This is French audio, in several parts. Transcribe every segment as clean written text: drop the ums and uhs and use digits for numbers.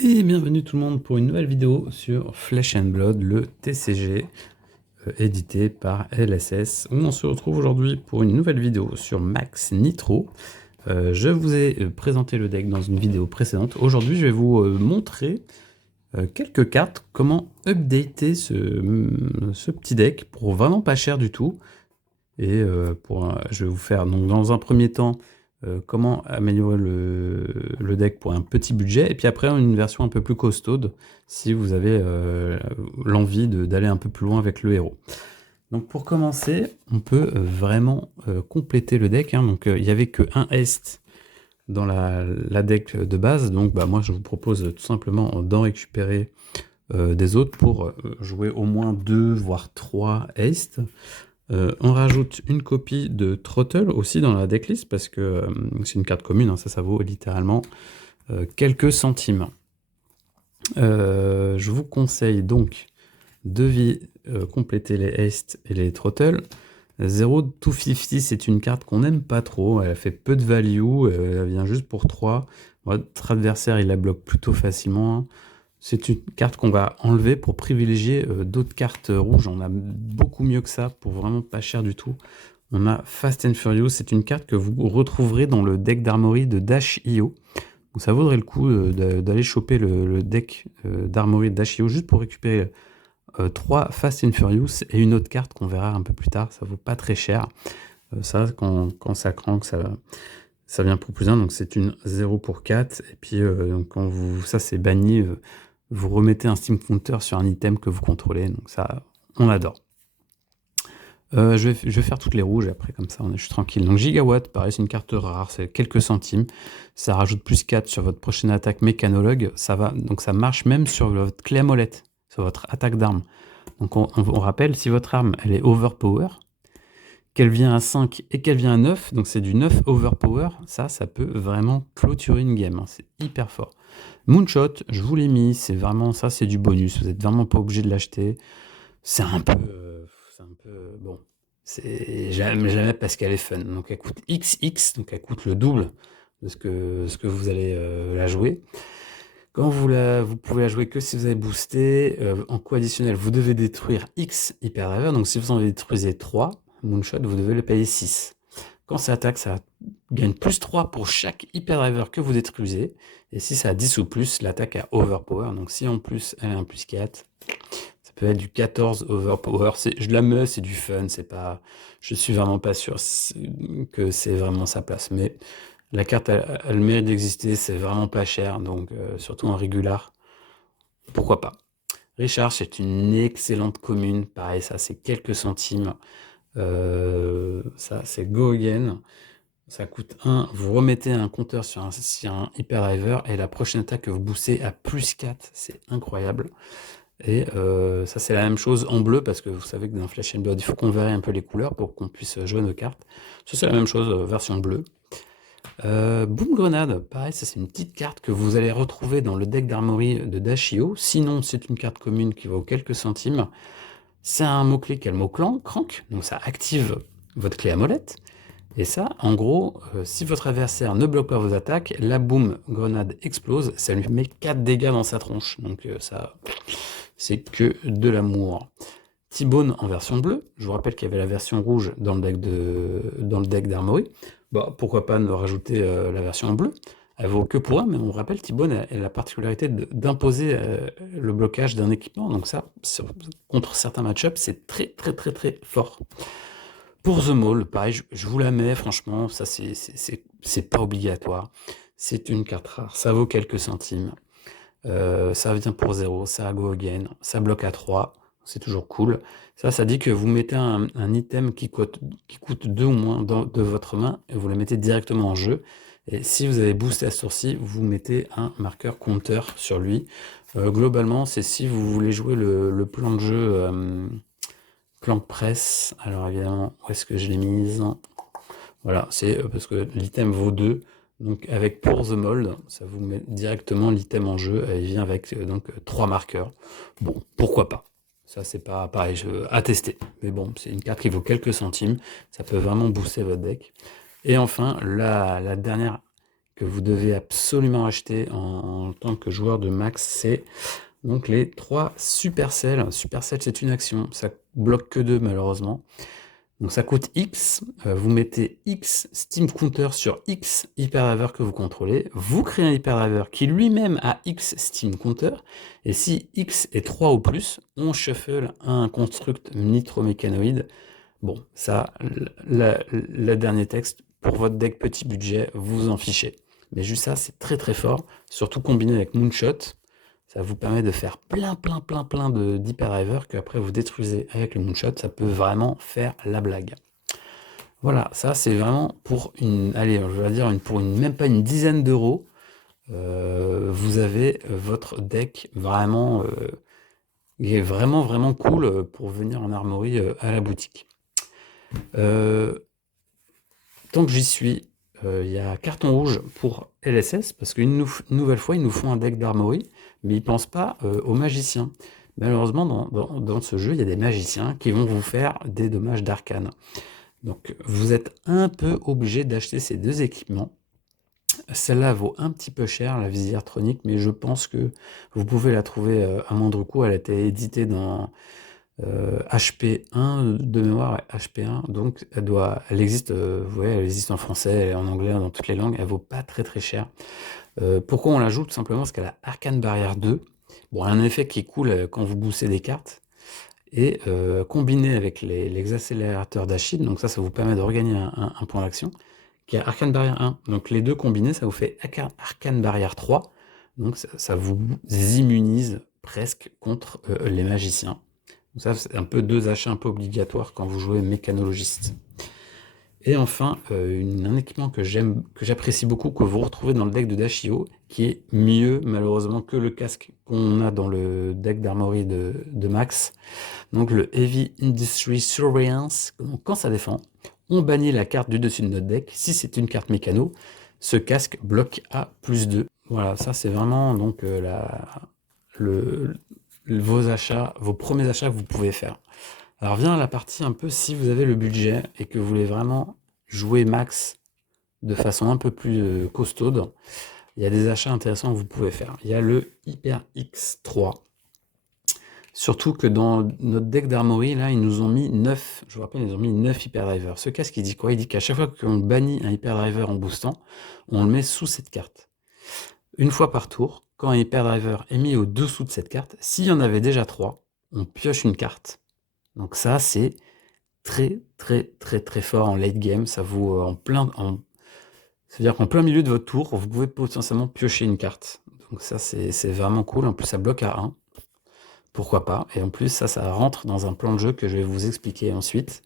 Et bienvenue tout le monde pour une nouvelle vidéo sur Flesh and Blood, le TCG, édité par LSS, où on se retrouve aujourd'hui pour une nouvelle vidéo sur Max Nitro. Je vous ai présenté le deck dans une vidéo précédente. Aujourd'hui, je vais vous montrer quelques cartes, comment updater ce petit deck pour vraiment pas cher du tout. Et je vais vous faire donc dans un premier temps comment améliorer le deck pour un petit budget, et puis après une version un peu plus costaude si vous avez l'envie d'aller un peu plus loin avec le héros. Donc pour commencer, on peut vraiment compléter le deck, hein. Donc il n'y avait que un Est dans la deck de base, donc moi je vous propose tout simplement d'en récupérer des autres pour jouer au moins 2 voire 3 Est. On rajoute une copie de Trottle aussi dans la decklist parce que c'est une carte commune, hein, ça vaut littéralement quelques centimes. Je vous conseille donc de compléter les Haste et les Trottle. Zero to 50, c'est une carte qu'on n'aime pas trop, elle fait peu de value, elle vient juste pour 3. Votre adversaire il la bloque plutôt facilement, hein. C'est une carte qu'on va enlever pour privilégier d'autres cartes rouges. On a beaucoup mieux que ça pour vraiment pas cher du tout. On a Fast and Furious, c'est une carte que vous retrouverez dans le deck d'Armory de Dash.io. Donc ça vaudrait le coup d'aller choper le deck d'Armory de Dash.io juste pour récupérer 3 Fast and Furious et une autre carte qu'on verra un peu plus tard. Ça vaut pas très cher. Ça, quand ça crank, ça vient pour plus 1, donc c'est une 0 pour 4. Et puis ça c'est banni, vous remettez un Steam Counter sur un item que vous contrôlez, donc ça, on adore. Je vais faire toutes les rouges, après comme ça je suis tranquille. Donc Gigawatt, pareil, c'est une carte rare, c'est quelques centimes. Ça rajoute plus 4 sur votre prochaine attaque mécanologue. Donc ça marche même sur votre clé à molette, sur votre attaque d'arme. Donc on rappelle, si votre arme elle est overpower, qu'elle vient à 5 et qu'elle vient à 9, donc c'est du 9 overpower, ça peut vraiment clôturer une game, hein, c'est hyper fort. Moonshot, je vous l'ai mis, c'est vraiment ça, c'est du bonus, vous n'êtes vraiment pas obligé de l'acheter. C'est un peu bon, c'est jamais parce qu'elle est fun. Donc elle coûte XX, donc elle coûte le double de ce que vous allez la jouer. Quand vous pouvez la jouer que si vous avez boosté. En coût additionnel, vous devez détruire X hyperdriver. Donc si vous en détruisez 3, Moonshot, vous devez le payer 6. Quand ça attaque, ça gagne plus 3 pour chaque hyperdriver que vous détruisez. Et si ça a 10 ou plus, l'attaque a overpower. Donc si en plus elle a un plus 4, ça peut être du 14 overpower. Je la mets, c'est du fun. Je suis vraiment pas sûr que c'est vraiment sa place. Mais la carte, elle mérite d'exister, c'est vraiment pas cher, donc surtout en régular, pourquoi pas. Richard, c'est une excellente commune, pareil, ça c'est quelques centimes, ça c'est go again, ça coûte 1, vous remettez un compteur sur un hyperdriver, et la prochaine attaque que vous boostez à plus 4, c'est incroyable. Et ça c'est la même chose en bleu, parce que vous savez que dans Flesh and Blood, il faut qu'on varie un peu les couleurs pour qu'on puisse jouer nos cartes. Ça c'est la même chose, version bleue. Boom Grenade, pareil, ça c'est une petite carte que vous allez retrouver dans le deck d'Armory de Dash.io. Sinon, c'est une carte commune qui vaut quelques centimes. C'est un mot-clé qui a le mot crank, donc ça active votre clé à molette. Et ça, en gros, si votre adversaire ne bloque pas vos attaques, la Boom Grenade explose, ça lui met 4 dégâts dans sa tronche. Donc ça, c'est que de l'amour. T-Bone en version bleue. Je vous rappelle qu'il y avait la version rouge dans le deck d'Armory. Pourquoi pas ne rajouter la version bleue. Elle vaut que pour 1, mais on rappelle, T-Bone a la particularité d'imposer le blocage d'un équipement. Donc ça, contre certains match-ups, c'est très très très très fort. Pour The Maul, pareil, je vous la mets, franchement, ça c'est pas obligatoire. C'est une carte rare, ça vaut quelques centimes. Ça vient pour 0, ça go again, ça bloque à 3, c'est toujours cool. Ça dit que vous mettez un item qui coûte 2 ou moins de votre main, et vous le mettez directement en jeu. Et si vous avez boosté à ce tour-ci, vous mettez un marqueur counter sur lui. Globalement, c'est si vous voulez jouer le plan de jeu plan presse. Alors évidemment, où est-ce que je l'ai mise? Voilà, c'est parce que l'item vaut 2. Donc avec Pour the Mold, ça vous met directement l'item en jeu. Elle vient avec 3 marqueurs. Bon, pourquoi pas. Ça c'est pas pareil, à tester. Mais bon, c'est une carte qui vaut quelques centimes. Ça peut vraiment booster votre deck. Et enfin, la dernière que vous devez absolument acheter en tant que joueur de max, c'est donc les 3 Supercell. Supercell, c'est une action, ça bloque que 2 malheureusement. Donc ça coûte X, vous mettez X Steam Counter sur X hyperdriver que vous contrôlez, vous créez un hyperdriver qui lui-même a X Steam Counter, et si X est 3 ou plus, on shuffle un construct nitromécanoïde. Bon, ça, le dernier texte, pour votre deck petit budget, vous en fichez. Mais juste ça, c'est très très fort, surtout combiné avec Moonshot. Ça vous permet de faire plein d'hyperdrivers que après vous détruisez avec le Moonshot. Ça peut vraiment faire la blague. Voilà, ça c'est vraiment pour une, allez, je vais dire pour même pas une dizaine d'euros. Vous avez votre deck vraiment, qui est vraiment cool pour venir en armory à la boutique. Tant que j'y suis, il y a carton rouge pour LSS, parce qu'une nouvelle fois, ils nous font un deck d'armory, mais ils ne pensent pas aux magiciens. Malheureusement, dans ce jeu, il y a des magiciens qui vont vous faire des dommages d'arcane. Donc, vous êtes un peu obligé d'acheter ces 2 équipements. Celle-là vaut un petit peu cher, la visière tronique, mais je pense que vous pouvez la trouver à moindre coût. Elle a été éditée dans HP1 de mémoire, HP1, donc elle existe, elle existe en français, en anglais, dans toutes les langues. Elle vaut pas très cher. Pourquoi on la joue? Tout simplement parce qu'elle a Arcane Barrière 2. Bon, un effet qui est cool quand vous boostez des cartes. Et combiné avec les accélérateurs d'Achille, donc ça vous permet de regagner un point d'action, qui a Arcane Barrière 1. Donc les deux combinés, ça vous fait Arcane Barrière 3. Donc ça vous immunise presque contre les magiciens. Donc ça, c'est un peu 2 achats un peu obligatoires quand vous jouez mécanologiste. Et enfin, un équipement que j'apprécie beaucoup, que vous retrouvez dans le deck de Dashio, qui est mieux malheureusement que le casque qu'on a dans le deck d'armory de Max. Donc le Heavy Industry Surveillance. Donc, quand ça défend, on bannit la carte du dessus de notre deck. Si c'est une carte mécano, ce casque bloque à +2. Voilà, ça c'est vraiment donc vos achats, vos premiers achats que vous pouvez faire. Alors vient la partie un peu si vous avez le budget et que vous voulez vraiment jouer max de façon un peu plus costaude, il y a des achats intéressants que vous pouvez faire. Il y a le Hyper X3. Surtout que dans notre deck d'armory, là, ils nous ont mis 9, je vous rappelle, ils ont mis 9 hyperdrivers. Ce casque, il dit quoi? Il dit qu'à chaque fois qu'on bannit un hyperdriver en boostant, on le met sous cette carte. Une fois par tour, quand un hyperdriver est mis au-dessous de cette carte, s'il y en avait déjà 3, on pioche une carte. Donc ça, c'est très fort en late game. Ça vous c'est-à-dire qu'en plein milieu de votre tour, vous pouvez potentiellement piocher une carte. Donc ça, c'est vraiment cool. En plus, ça bloque à 1. Pourquoi pas? Et en plus, ça rentre dans un plan de jeu que je vais vous expliquer ensuite.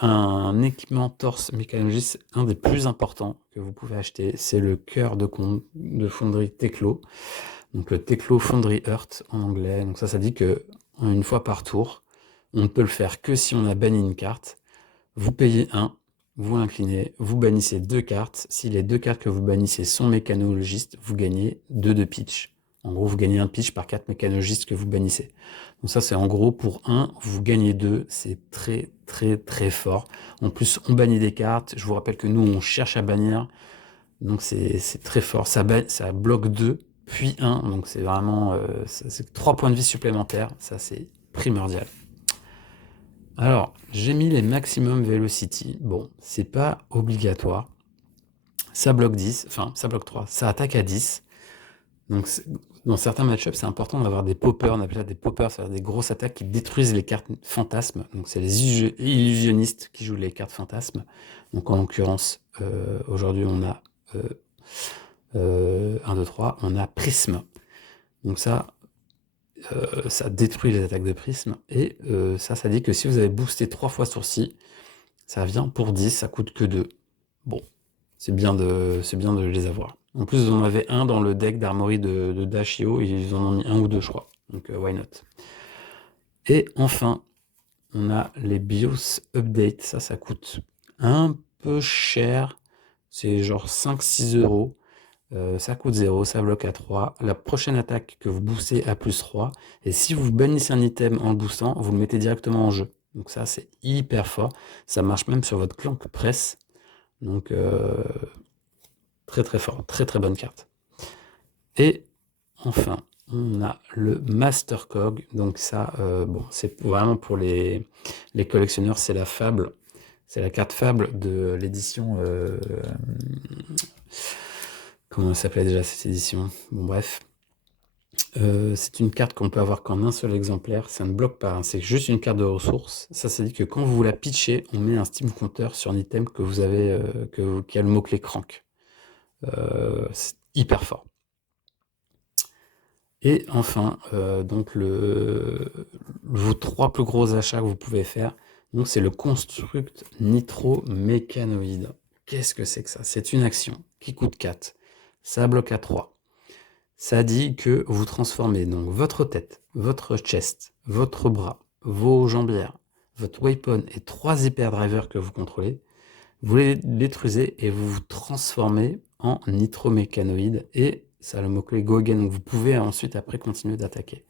Un équipement torse mécanologiste, un des plus importants que vous pouvez acheter, c'est le cœur de fonderie Teklo. Donc le Teklo Foundry Earth en anglais. Donc ça dit que une fois par tour, on ne peut le faire que si on a banni une carte. Vous payez 1, vous l'inclinez, vous bannissez 2 cartes. Si les 2 cartes que vous bannissez sont mécanologistes, vous gagnez 2 de pitch. En gros, vous gagnez un pitch par 4 mécanologistes que vous bannissez. Donc ça, c'est en gros pour 1, vous gagnez 2. C'est très fort. En plus, on bannit des cartes. Je vous rappelle que nous, on cherche à bannir. Donc c'est très fort. Ça bloque 2, puis 1. Donc c'est vraiment c'est 3 points de vie supplémentaires. Ça, c'est primordial. Alors, j'ai mis les maximum velocity. Bon, c'est pas obligatoire. Ça bloque 10, enfin, ça bloque 3. Ça attaque à 10. Donc, dans certains match-ups, c'est important d'avoir des poppers. On appelle ça des poppers, c'est-à-dire des grosses attaques qui détruisent les cartes fantasmes. Donc, c'est les illusionnistes qui jouent les cartes fantasmes. Donc, en l'occurrence, aujourd'hui, on a 1, 2, 3. On a prisme. Donc, ça détruit les attaques de prisme. Et ça dit que si vous avez boosté 3 fois sourcil, ça vient pour 10, ça coûte que 2. Bon, c'est bien de les avoir. En plus, vous en avez un dans le deck d'armory de Dashio, ils en ont mis 1 ou 2, je crois. Donc, why not? Et enfin, on a les BIOS Update. Ça coûte un peu cher. C'est genre 5-6 euros. Ça coûte 0, ça bloque à 3. La prochaine attaque que vous boostez à +3. Et si vous bannissez un item en le boostant, vous le mettez directement en jeu. Donc ça, c'est hyper fort. Ça marche même sur votre clank press. Donc, très très fort, très très bonne carte. Et enfin, on a le Master Cog. Donc ça, bon, c'est vraiment pour les collectionneurs, c'est la Fable. C'est la carte Fable de l'édition... comment elle s'appelait déjà cette édition? Bon, bref. C'est une carte qu'on peut avoir qu'en un seul exemplaire. Ça ne bloque pas, hein. C'est juste une carte de ressources. Ça dit que quand vous la pitchez, on met un Steam Counter sur un item que vous avez, qui a le mot-clé Crank. C'est hyper fort. Et enfin, donc vos 3 plus gros achats que vous pouvez faire, donc c'est le Construct Nitro Mécanoïde. Qu'est-ce que c'est que ça? C'est une action qui coûte 4. Ça bloque à 3. Ça dit que vous transformez donc votre tête, votre chest, votre bras, vos jambières, votre weapon et 3 hyperdrivers que vous contrôlez. Vous les détruisez et vous vous transformez en nitromécanoïde et ça a le mot-clé go again. Donc vous pouvez ensuite après continuer d'attaquer.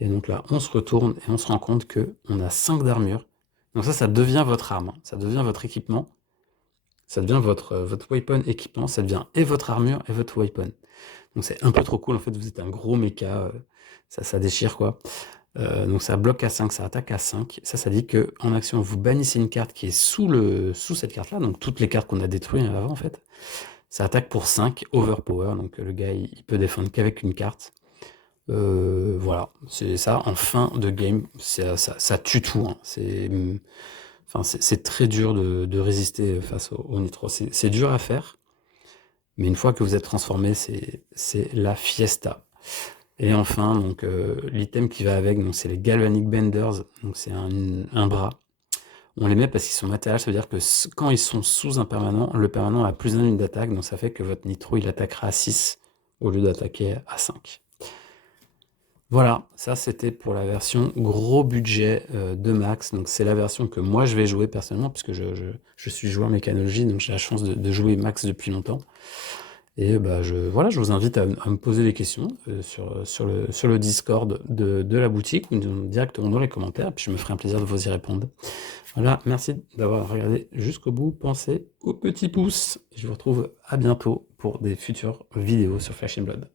Et donc là, on se retourne et on se rend compte qu'on a 5 d'armure. Donc ça devient votre arme, hein. Ça devient votre équipement. Ça devient votre weapon équipement. Ça devient et votre armure et votre weapon. Donc c'est un peu trop cool. En fait, vous êtes un gros méca. Ça déchire quoi. Donc ça bloque à 5, ça attaque à 5. Ça dit que en action, vous bannissez une carte qui est sous cette carte-là, donc toutes les cartes qu'on a détruites avant en fait. Ça attaque pour 5, overpower, donc le gars il peut défendre qu'avec une carte. Voilà, c'est ça, en fin de game, ça tue tout, hein. C'est très dur de résister face au nitro. C'est dur à faire, mais une fois que vous êtes transformé, c'est la fiesta. Et enfin, donc l'item qui va avec, donc c'est les Galvanic Benders, donc c'est un bras. On les met parce qu'ils sont matériels, ça veut dire que quand ils sont sous un permanent, le permanent a plus d'un d'attaque, donc ça fait que votre nitro il attaquera à 6 au lieu d'attaquer à 5. Voilà, ça c'était pour la version gros budget de Max, donc c'est la version que moi je vais jouer personnellement, puisque je suis joueur mécanologie, donc j'ai la chance de jouer Max depuis longtemps. Et bah, je vous invite à me poser des questions sur le Discord de la boutique ou directement dans les commentaires, puis je me ferai un plaisir de vous y répondre. Voilà, merci d'avoir regardé jusqu'au bout. Pensez au petit pouce. Je vous retrouve à bientôt pour des futures vidéos sur Flesh & Blood.